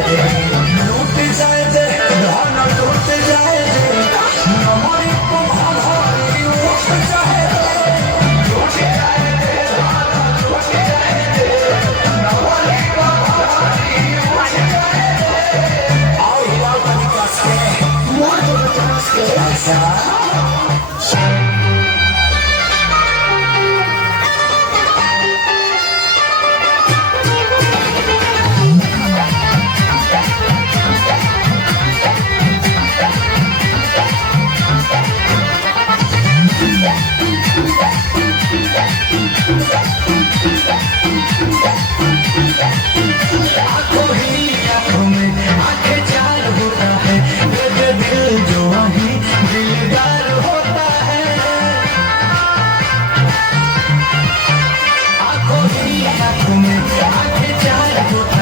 लूट जाए दे धन लूट जाए दे नमरी को हमारी उठ जाए लूट जाए दे धन लूट जाए दे नमरी को हमारी उठ जाए आओ हिला तनिका से मोर को बचना से ऐसा में आंखें चार होता